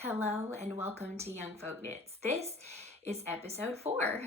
Hello and welcome to Youngfolk Knits. This is episode 4.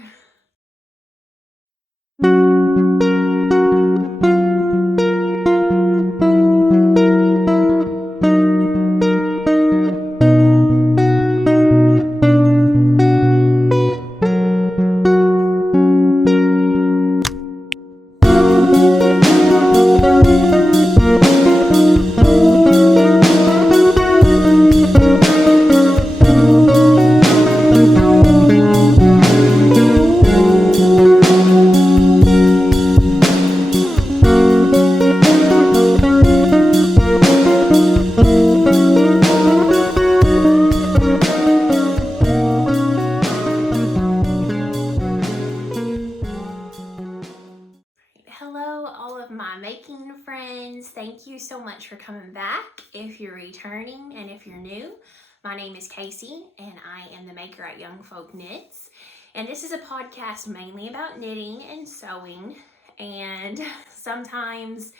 Hello, all of my making friends. Thank you so much for coming back. If you're returning and if you're new, my name is Casey and I am the maker at Youngfolk Knits. And this is a podcast mainly about knitting and sewing and sometimes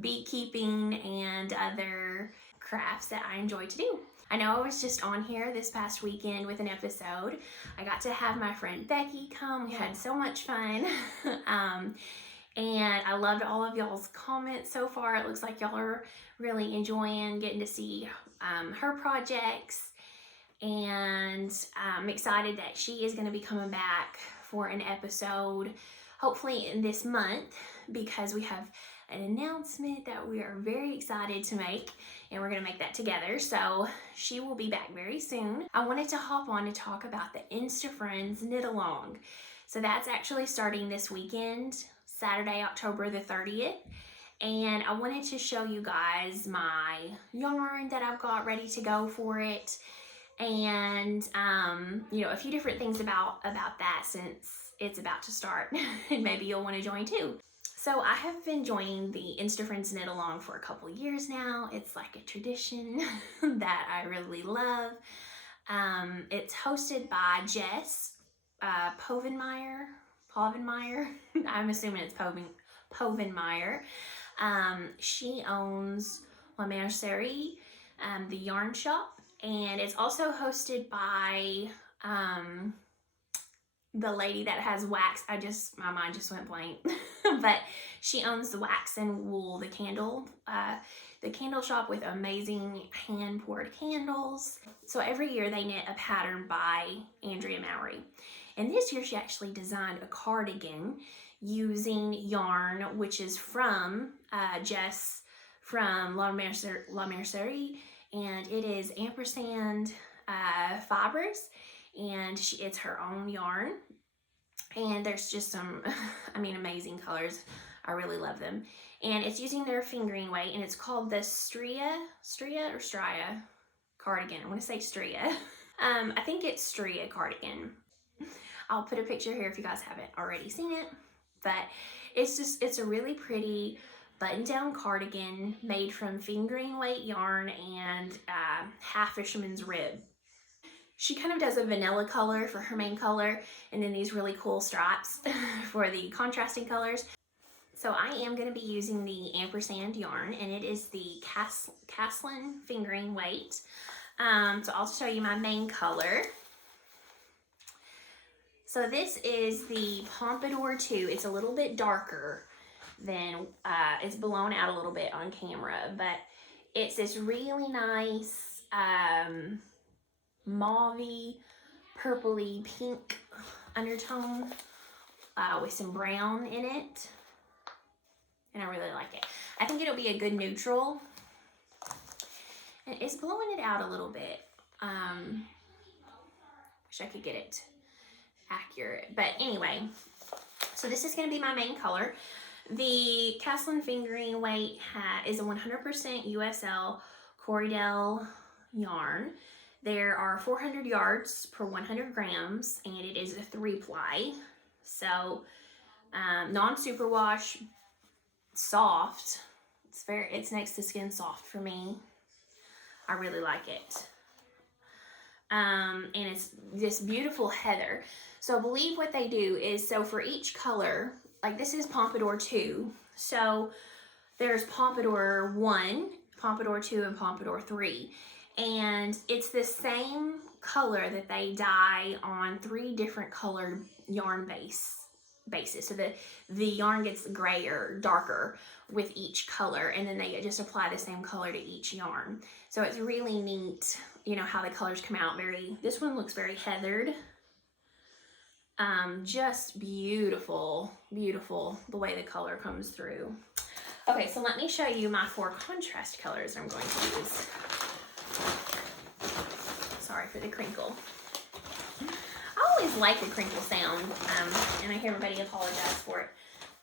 beekeeping and other crafts that I enjoy to do. I know I was just on here this past weekend with an episode. I got to have my friend Becky come. We had so much fun. And I loved all of y'all's comments so far. It looks like y'all are really enjoying getting to see her projects. And I'm excited that she is going to be coming back for an episode, hopefully in this month, because we have an announcement that we are very excited to make, and we're going to make that together. So she will be back very soon. I wanted to hop on to talk about the Insta Friends Knit Along. So that's actually starting this weekend, Saturday, October the 30th. And I wanted to show you guys my yarn that I've got ready to go for it. And, a few different things about that since it's about to start. And maybe you'll want to join too. So I have been joining the Insta Friends Knit Along for a couple years now. It's like a tradition that I really love. It's hosted by Jess Povenmire. I'm assuming it's Povenmire. She owns Lambswool, the yarn shop, and it's also hosted by the lady that has wax. My mind just went blank. But she owns the Wax and Wool, the candle shop with amazing hand poured candles. So every year they knit a pattern by Andrea Mowry. And this year she actually designed a cardigan using yarn, which is from Jess from La Mercerie, and it is ampersand fibers, and it's her own yarn. And there's just some, amazing colors. I really love them. And it's using their fingering weight, and it's called the stria cardigan. I want to say stria. I think it's stria cardigan. I'll put a picture here if you guys haven't already seen it. But it's a really pretty button-down cardigan made from fingering weight yarn and half fisherman's rib. She kind of does a vanilla color for her main color, and then these really cool stripes for the contrasting colors. So I am going to be using the ampersand yarn, and it is the Caslin fingering weight. So I'll show you my main color. So this is the Pompadour 2. It's a little bit darker than, it's blown out a little bit on camera, but it's this really nice mauve-y, purpley pink undertone with some brown in it. And I really like it. I think it'll be a good neutral. And it's blowing it out a little bit. Wish I could get it accurate. But anyway, so this is going to be my main color. The Caslin fingering weight is a 100% USL Corriedale yarn. There are 400 yards per 100 grams, and it is a 3-ply. So non-superwash, soft. It's next to skin soft for me. I really like it. And it's this beautiful heather. So I believe what they do is, so for each color, like this is Pompadour 2. So there's Pompadour 1, Pompadour 2, and Pompadour 3. And it's the same color that they dye on 3 different colored yarn bases. So the yarn gets grayer, darker with each color, and then they just apply the same color to each yarn. So it's really neat, you know, how the colors come out. This one looks very heathered. Just beautiful, beautiful the way the color comes through. Okay, so let me show you my 4 contrast colors I'm going to use. Sorry for the crinkle. I always like the crinkle sound, and I hear everybody apologize for it.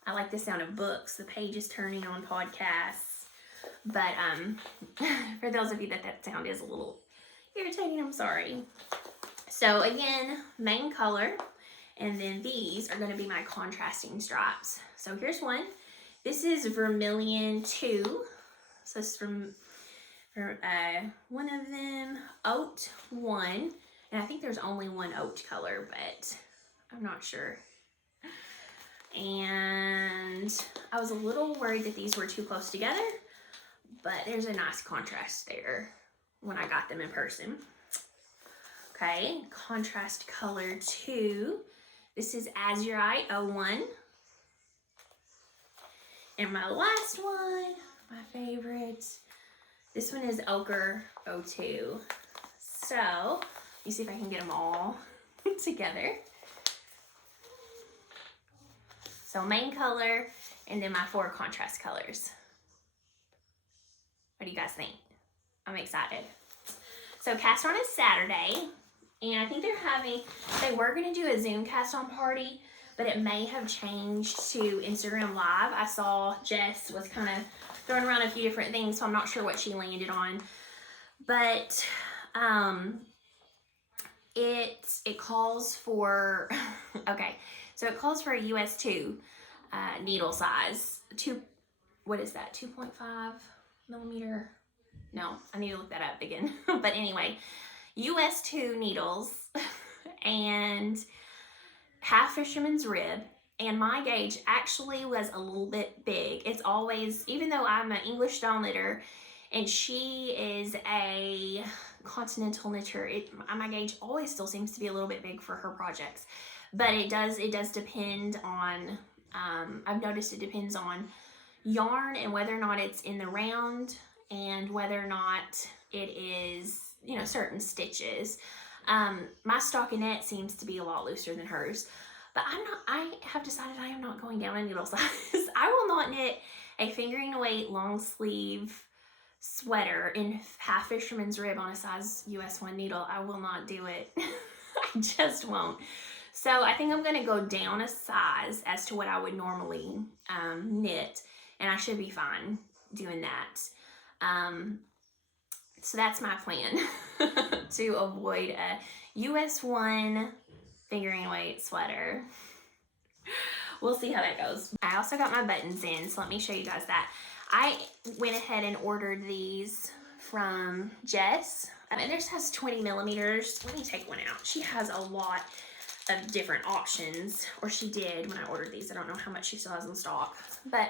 I like the sound of books, the pages turning on podcasts, but for those of you that sound is a little irritating, I'm sorry. So again, main color, and then these are going to be my contrasting stripes. So here's one. This is Vermilion 2. So this is from one of them, Oat 1. And I think there's only one oat color, but I'm not sure. And I was a little worried that these were too close together, but there's a nice contrast there when I got them in person. Okay, contrast color 2. This is Azurite 01. And my last one, my favorite, this one is Ochre 02. So, let me see if I can get them all together. So main color, and then my 4 contrast colors. What do you guys think? I'm excited. So cast on is Saturday, and I think they were gonna do a Zoom cast on party, but it may have changed to Instagram Live. I saw Jess was kind of throwing around a few different things, so I'm not sure what she landed on. But it calls for, okay, so it calls for a US 2 needle size. What is that, 2.5 millimeter? No, I need to look that up again. But anyway, US 2 needles and half fisherman's rib. And my gauge actually was a little bit big. It's always, even though I'm an English style knitter and she is a continental knitter, my gauge always still seems to be a little bit big for her projects. But it does depend on, I've noticed it depends on yarn and whether or not it's in the round and whether or not it is, you know, certain stitches. My stockinette seems to be a lot looser than hers, but I have decided I am not going down a needle size. I will not knit a fingering weight long sleeve sweater in half fisherman's rib on a size US 1 needle. I will not do it. I just won't. So I think I'm going to go down a size as to what I would normally knit, and I should be fine doing that. So that's my plan to avoid a US 1 fingering weight sweater. We'll see how that goes. I also got my buttons in, so let me show you guys that. I went ahead and ordered these from Jess, and this has 20 millimeters. Let me take one out. She has a lot of different options, or she did when I ordered these. I don't know how much she still has in stock, but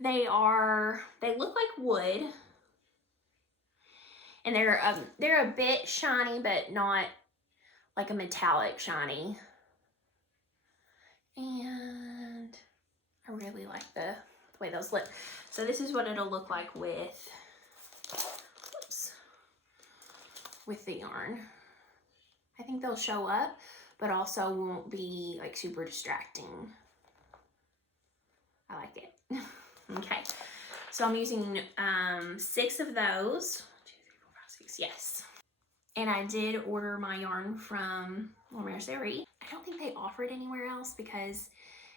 they look like wood, and they're a bit shiny, but not like a metallic shiny. And I really like the way those look. So this is what it'll look like with, with the yarn. I think they'll show up, but also won't be like super distracting. I like it. Okay, so I'm using 6 of those. 1, 2, 3, 4, 5, 6, yes. And I did order my yarn from Lambswool. I don't think they offer it anywhere else because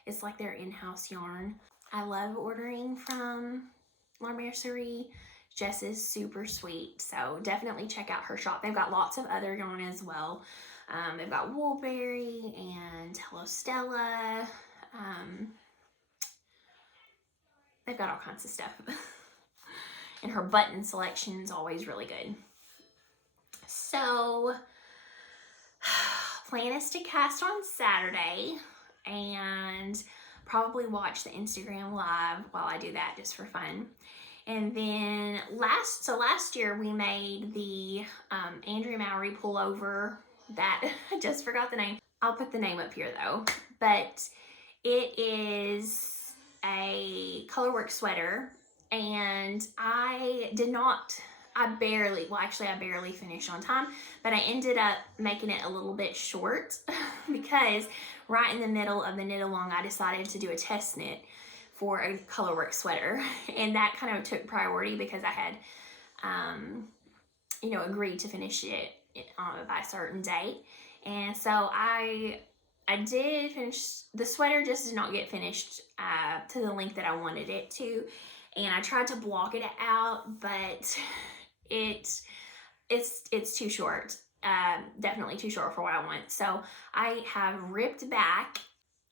it's like their in-house yarn. I love ordering from Lambswool. Jess is super sweet, so definitely check out her shop. They've got lots of other yarn as well. They've got Woolberry and Hello Stella. They've got all kinds of stuff. And her button selection is always really good. So, plan is to cast on Saturday and probably watch the Instagram live while I do that just for fun. And then last year we made the Andrea Mowry pullover that I just forgot the name. I'll put the name up here though. But it is a colorwork sweater, and I barely finished on time, but I ended up making it a little bit short because right in the middle of the knit along, I decided to do a test knit for a colorwork sweater, and that kind of took priority because I had, agreed to finish it by a certain date, and so I did finish the sweater. Just did not get finished to the length that I wanted it to, and I tried to block it out, but it's too short. Definitely too short for what I want. So I have ripped back.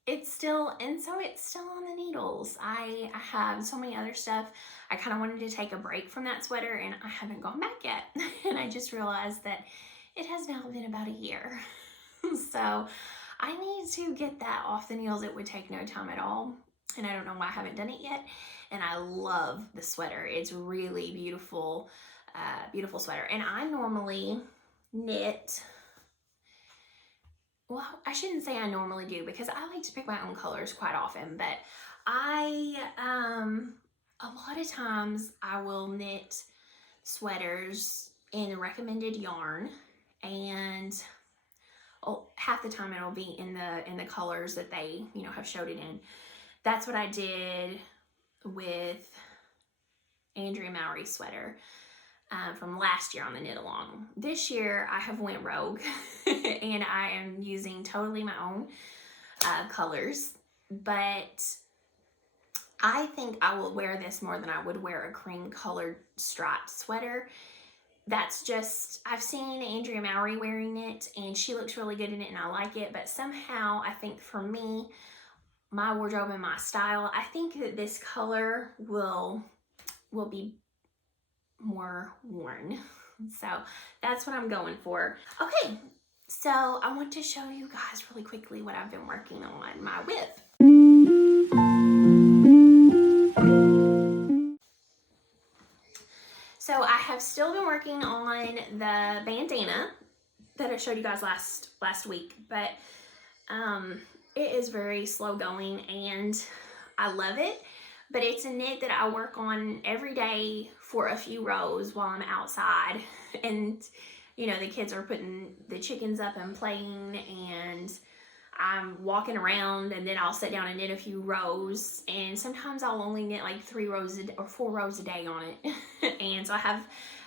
It's still on the needles. I have so many other stuff. I kind of wanted to take a break from that sweater, and I haven't gone back yet. And I just realized that it has now been about a year. So I need to get that off the needles. It would take no time at all, and I don't know why I haven't done it yet. And I love the sweater. It's really beautiful, beautiful sweater. And I normally knit, well, I shouldn't say I normally do, because I like to pick my own colors quite often, but a lot of times I will knit sweaters in the recommended yarn, and half the time it'll be in the colors that they have showed it in. That's what I did with Andrea Mowry's sweater from last year on the knit along. This year I have went rogue and I am using totally my own colors, but I think I will wear this more than I would wear a cream colored striped sweater. That's just, I've seen Andrea Mowry wearing it and she looks really good in it and I like it, but somehow I think for me, my wardrobe and my style, I think that this color will be more worn. So that's what I'm going for. Okay, so I want to show you guys really quickly what I've been working on my whip. So I have still been working on the bandana that I showed you guys last week, but it is very slow going and I love it, but it's a knit that I work on every day for a few rows while I'm outside, and the kids are putting the chickens up and playing, and I'm walking around, and then I'll sit down and knit a few rows, and sometimes I'll only knit like 3 rows or 4 rows a day on it. And so I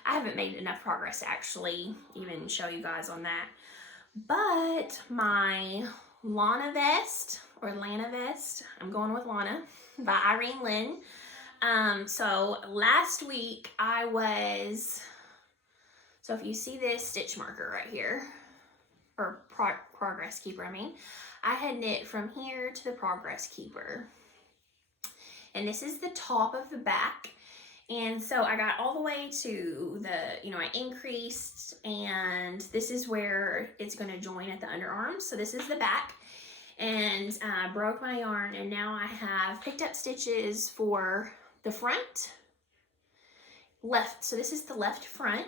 haven't made enough progress to actually even show you guys on that. But my Lana vest, I'm going with Lana, by Irene Lynn. So last week so if you see this stitch marker right here, or progress keeper, I had knit from here to the progress keeper. And this is the top of the back. And so I got all the way to I increased, and this is where it's going to join at the underarms. So this is the back, and I broke my yarn, and now I have picked up stitches for the front left. So this is the left front.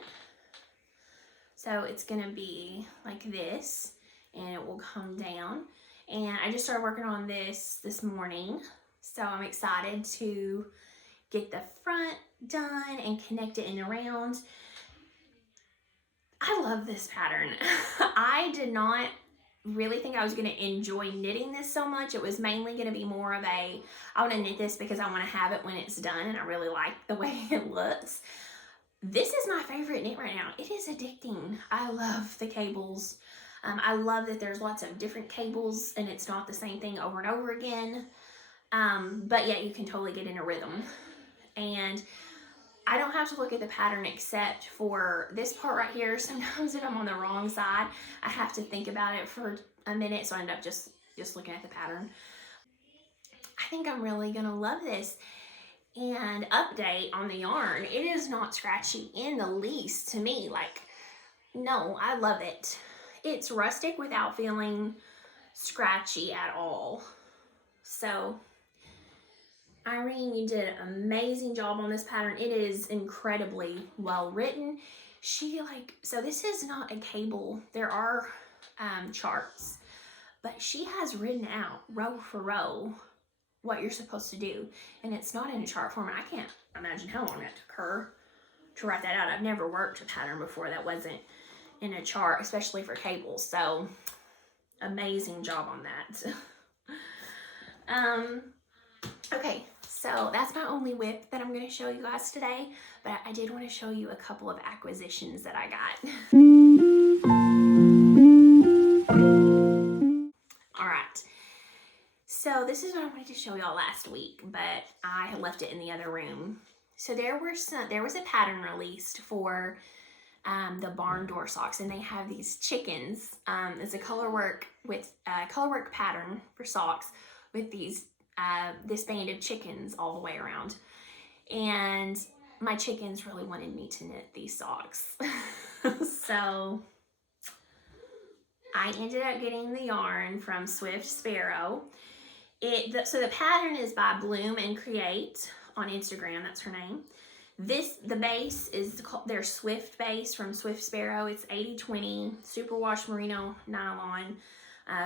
So it's going to be like this, and it will come down. And I just started working on this morning. So I'm excited to get the front done and connect it in around. I love this pattern. I did not really think I was going to enjoy knitting this so much. It was mainly going to be more of I want to knit this because I want to have it when it's done, and I really like the way it looks. This is my favorite knit right now. It is addicting. I love the cables. I love that there's lots of different cables and it's not the same thing over and over again. But yet you can totally get in a rhythm. And I don't have to look at the pattern except for this part right here. Sometimes if I'm on the wrong side, I have to think about it for a minute, so I end up just looking at the pattern. I think I'm really gonna love this. And update on the yarn, it is not scratchy in the least to me. Like, no, I love it. It's rustic without feeling scratchy at all. So Irene, you did an amazing job on this pattern. It is incredibly well written. So this is not a cable. There are charts, but she has written out row for row what you're supposed to do, and it's not in a chart form. I can't imagine how long that took her to write that out. I've never worked a pattern before that wasn't in a chart, especially for cables. So amazing job on that. Okay, so that's my only whip that I'm going to show you guys today, but I did want to show you a couple of acquisitions that I got. All right, so this is what I wanted to show y'all last week, but I had left it in the other room. So there was a pattern released for the barn door socks, and they have these chickens. It's a colorwork pattern for socks with these this band of chickens all the way around. And my chickens really wanted me to knit these socks. So I ended up getting the yarn from Swift Sparrow. So the pattern is by Bloom and Create on Instagram. That's her name. The base is their Swift base from Swift Sparrow. It's 80/20 superwash merino nylon,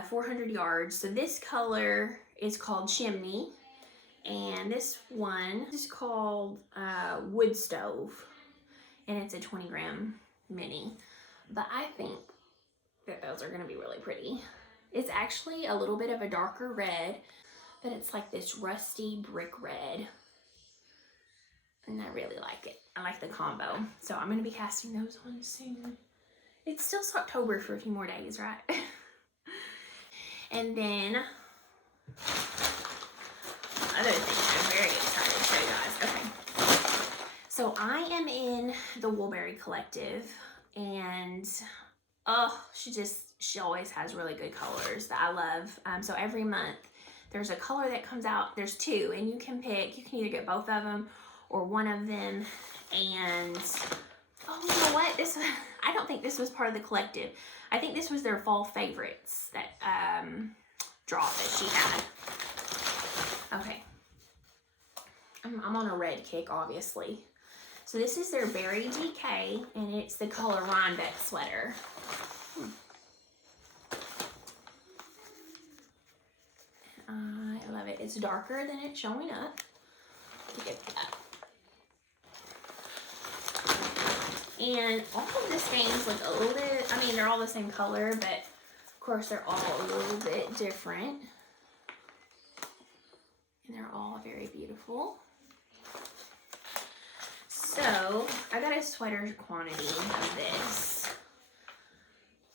400 yards. So this color is called Chimney, and this one is called Wood Stove, and it's a 20-gram mini. But I think that those are going to be really pretty. It's actually a little bit of a darker red, but it's like this rusty brick red, and I really like it. I like the combo. So I'm going to be casting those on soon. It's still October for a few more days, right? And then other thing I'm very excited to show you guys. Okay, so I am in the Woolberry Collective, and she always has really good colors that I love. So every month there's a color that comes out. There's two, and you can pick. You can either get both of them or one of them. And oh, you know what? I don't think this was part of the collective. I think this was their fall favorites that draw that she had. Okay, I'm on a red kick, obviously. So this is their Berry DK, and it's the color Rhinebeck sweater. I love it. It's darker than it's showing up. Look at that. And all of the skeins look a little bit, I mean, they're all the same color, but of course they're all a little bit different. And they're all very beautiful. So I got a sweater quantity of this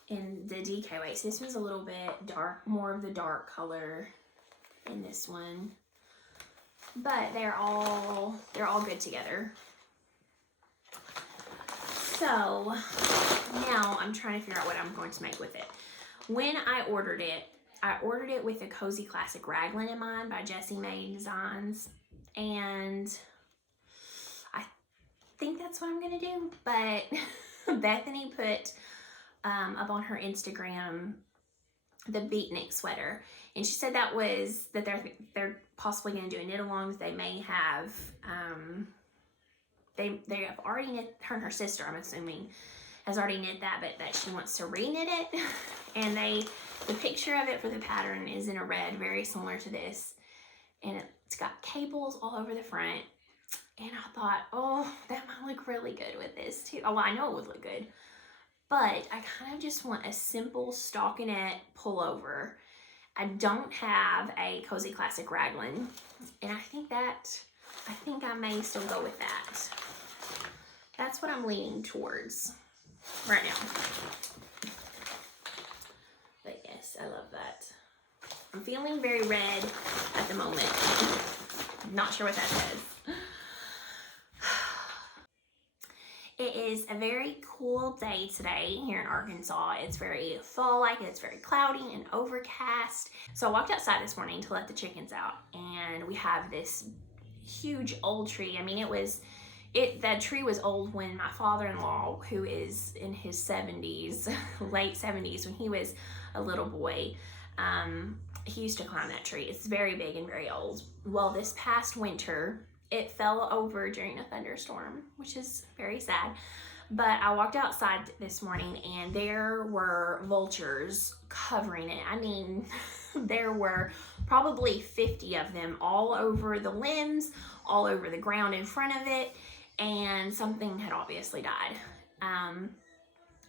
in the DK weight. So this one's a little bit dark, more of the dark color in this one. But they're all good together. So now I'm trying to figure out what I'm going to make with it. When I ordered it with a Cozy Classic raglan in mind by Jessie May Designs, and I think that's what I'm gonna do. But Bethany put up on her Instagram the beatnik sweater, and she said that they're possibly gonna do a knit along. They may have they have already knit, her and her sister, I'm assuming, has already knit that, but that she wants to re-knit it. And the picture of it for the pattern is in a red, very similar to this. And it's got cables all over the front. And I thought, oh, that might look really good with this too. Oh, well, I know it would look good. But I kind of just want a simple stockinette pullover. I don't have a Cozy Classic raglan. And I think I may still go with that. That's what I'm leaning towards right now. But yes, I love that. I'm feeling very red at the moment. I'm not sure what that says. It is a very cool day today here in Arkansas. It's very fall-like, it's very cloudy and overcast. So I walked outside this morning to let the chickens out, and we have this huge old tree. I mean, that tree was old when my father-in-law, who is in his 70s, late 70s, when he was a little boy, He used to climb that tree. It's very big and very old. Well, this past winter, it fell over during a thunderstorm, which is very sad. But I walked outside this morning and there were vultures covering it. I mean, there were probably 50 of them all over the limbs, all over the ground in front of it, and something had obviously died.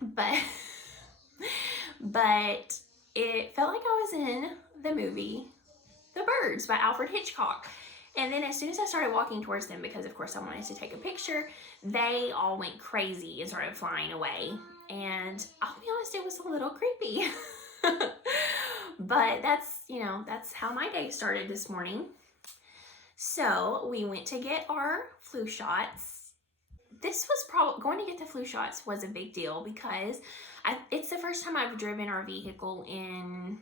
But but it felt like I was in the movie The Birds by Alfred Hitchcock. And then as soon as I started walking towards them, because of course I wanted to take a picture, they all went crazy and started flying away. And I'll be honest, it was a little creepy. But that's how my day started this morning. So we went to get our flu shots. This was probably, going to get the flu shots was a big deal because it's the first time I've driven our vehicle in,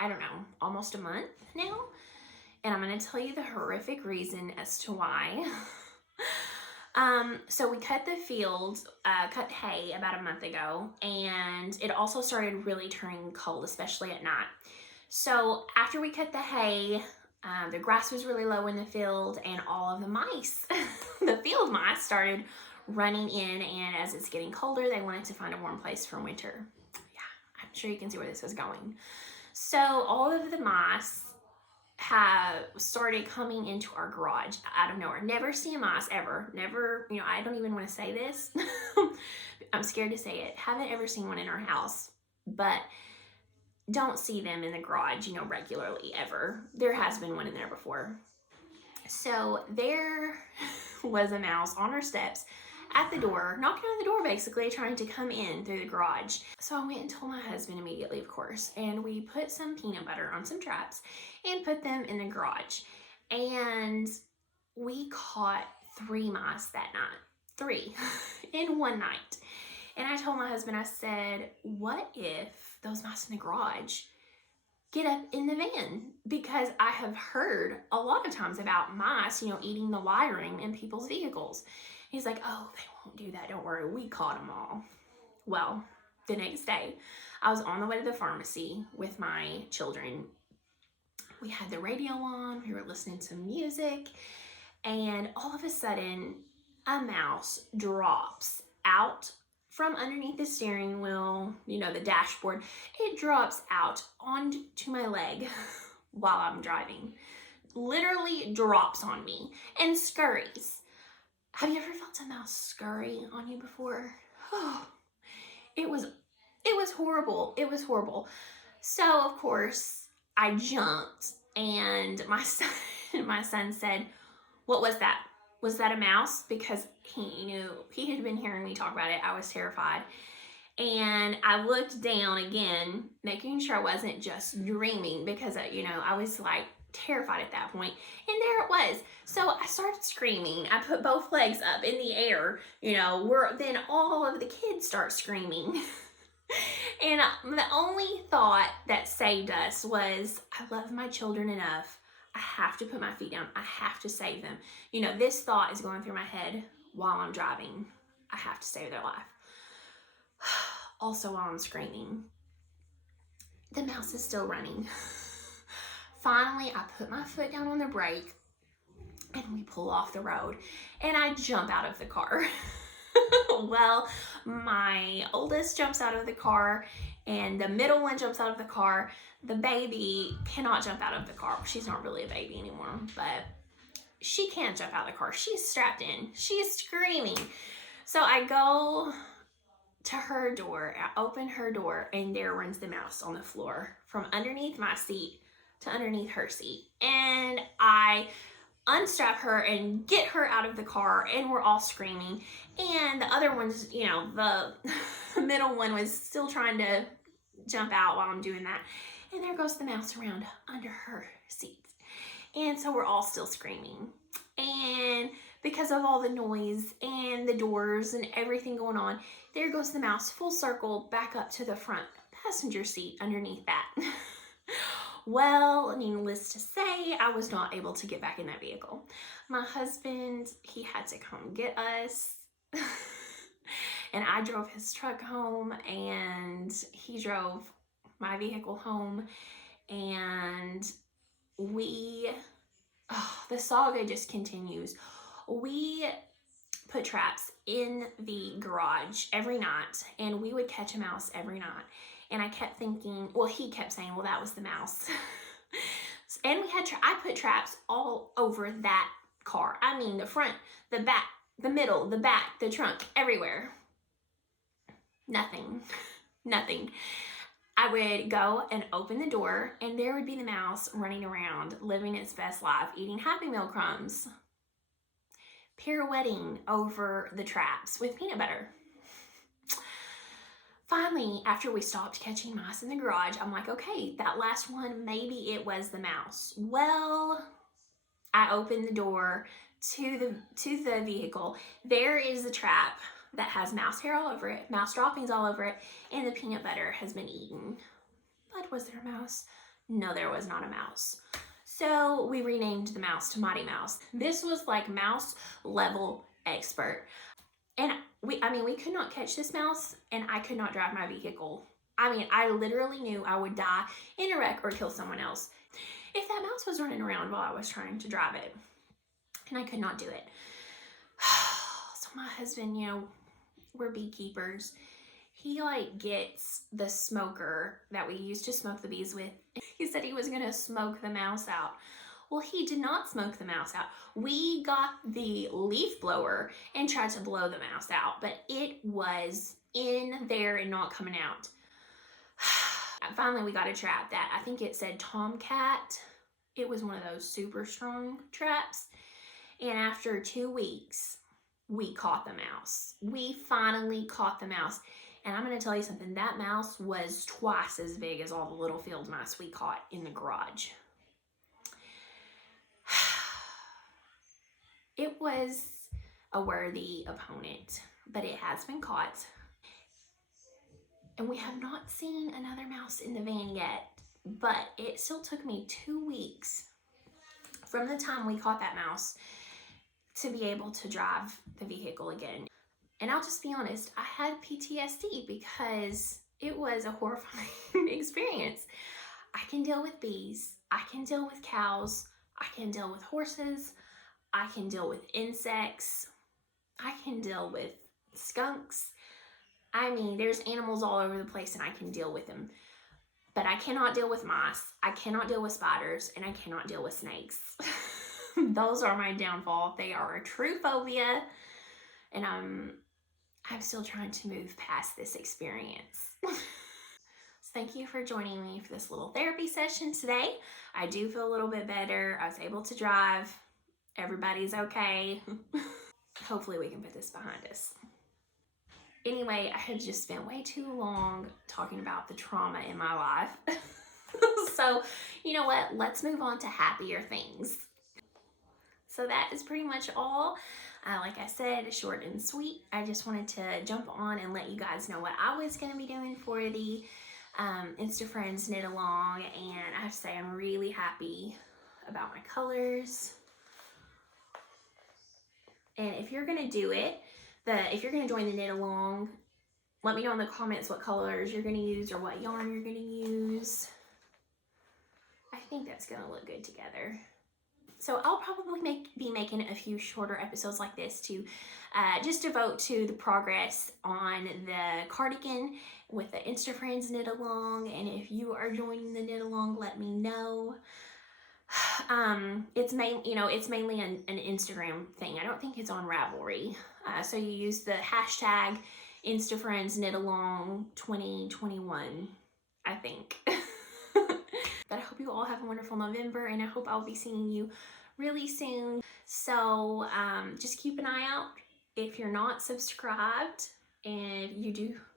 I don't know, almost a month now. And I'm going to tell you the horrific reason as to why. So we cut the field, cut hay about a month ago, and it also started really turning cold, especially at night. So after we cut the hay, the grass was really low in the field, and all of the mice, the field mice, started running in, and as it's getting colder, they wanted to find a warm place for winter. Yeah, I'm sure you can see where this is going. So all of the mice have started coming into our garage out of nowhere. Never see a mouse ever. Never, I don't even want to say this. I'm scared to say it. Haven't ever seen one in our house, but don't see them in the garage, regularly ever. There has been one in there before. So there was a mouse on our steps at the door, knocking on the door basically, trying to come in through the garage. So I went and told my husband immediately, of course, and we put some peanut butter on some traps and put them in the garage. And we caught 3 mice that night. 3 in one night. And I told my husband, I said, what if those mice in the garage get up in the van? Because I have heard a lot of times about mice, eating the wiring in people's vehicles. He's like, oh, they won't do that. Don't worry. We caught them all. Well, the next day, I was on the way to the pharmacy with my children. We had the radio on. We were listening to music. And all of a sudden, a mouse drops out from underneath the steering wheel, the dashboard. It drops out onto my leg while I'm driving. Literally drops on me and scurries. Have you ever felt a mouse scurry on you before? Oh, it was horrible. It was horrible. So of course I jumped, and my son said, "What was that? Was that a mouse?" Because he knew, he had been hearing me talk about it. I was terrified. And I looked down again, making sure I wasn't just dreaming, because I was like terrified at that point. And there it was. So I started screaming. I put both legs up in the air, then all of the kids start screaming. And the only thought that saved us was, I love my children enough. I have to put my feet down. I have to save them. This thought is going through my head while I'm driving. I have to save their life. Also, while I'm screaming, the mouse is still running. Finally, I put my foot down on the brake and we pull off the road, and I jump out of the car. Well, my oldest jumps out of the car and the middle one jumps out of the car. The baby cannot jump out of the car. She's not really a baby anymore, but she can't jump out of the car. She's strapped in. She's screaming. So I go to her door, I open her door, and there runs the mouse on the floor from underneath my seat to underneath her seat. And I unstrap her and get her out of the car, and we're all screaming. And the other one's, the middle one was still trying to jump out while I'm doing that. And there goes the mouse around under her seat. And so we're all still screaming. And because of all the noise and the doors and everything going on, there goes the mouse full circle back up to the front passenger seat underneath that. Well, needless to say, I was not able to get back in that vehicle. My husband, he had to come get us. And I drove his truck home, and he drove my vehicle home. and the saga just continues. We put traps in the garage every night, and we would catch a mouse every night. And I kept thinking, well, he kept saying, well, that was the mouse. And I put traps all over that car. I mean, the front, the back, the middle, the back, the trunk, everywhere. Nothing. Nothing. I would go and open the door, and there would be the mouse running around, living its best life, eating Happy Meal crumbs, pirouetting over the traps with peanut butter. Finally, after we stopped catching mice in the garage, I'm like, okay, that last one, maybe it was the mouse. Well, I opened the door to the vehicle. There is the trap that has mouse hair all over it, mouse droppings all over it, and the peanut butter has been eaten. But was there a mouse? No, there was not a mouse. So we renamed the mouse to Mighty Mouse. This was like mouse level expert. And we could not catch this mouse, and I could not drive my vehicle. I mean, I literally knew I would die in a wreck or kill someone else if that mouse was running around while I was trying to drive it. And I could not do it. So my husband, we're beekeepers. He gets the smoker that we used to smoke the bees with. He said he was gonna smoke the mouse out. Well, he did not smoke the mouse out. We got the leaf blower and tried to blow the mouse out, but it was in there and not coming out. Finally, we got a trap that I think it said Tomcat. It was one of those super strong traps. And after 2 weeks, we caught the mouse. We finally caught the mouse. And I'm going to tell you something. That mouse was twice as big as all the little field mice we caught in the garage. It was a worthy opponent, but it has been caught. And we have not seen another mouse in the van yet, but it still took me 2 weeks from the time we caught that mouse to be able to drive the vehicle again. And I'll just be honest, I had PTSD because it was a horrifying experience. I can deal with bees, I can deal with cows, I can deal with horses, I can deal with insects, I can deal with skunks. I mean, there's animals all over the place and I can deal with them. But I cannot deal with mice, I cannot deal with spiders, and I cannot deal with snakes. Those are my downfall. They are a true phobia, and I'm still trying to move past this experience. So thank you for joining me for this little therapy session today. I do feel a little bit better. I was able to drive. Everybody's okay. Hopefully we can put this behind us. Anyway, I had just spent way too long talking about the trauma in my life. So, you know what? Let's move on to happier things. So that is pretty much all. Like I said, short and sweet. I just wanted to jump on and let you guys know what I was going to be doing for the Insta Friends Knit Along. And I have to say, I'm really happy about my colors. And if you're going to do it, if you're going to join the knit along, let me know in the comments what colors you're going to use or what yarn you're going to use. I think that's going to look good together. So I'll probably be making a few shorter episodes like this to just devote to the progress on the cardigan with the Insta Friends Knit Along. And if you are joining the knit along, let me know. It's mainly an Instagram thing. I don't think it's on Ravelry. So you use the hashtag Insta Friends Knit Along 2021, I think. But I hope you all have a wonderful November, and I hope I'll be seeing you really soon. So just keep an eye out. If you're not subscribed, and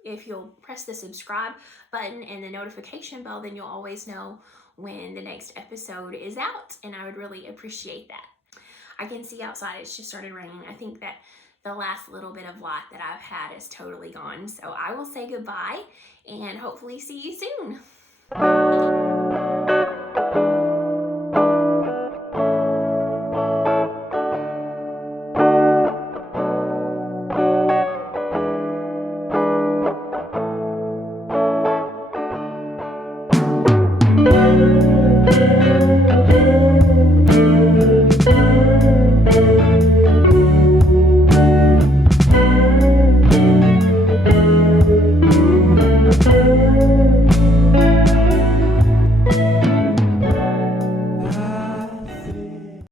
if you'll press the subscribe button and the notification bell, then you'll always know when the next episode is out, and I would really appreciate that. I can see outside it's just started raining. I think that the last little bit of light that I've had is totally gone. So I will say goodbye and hopefully see you soon. you.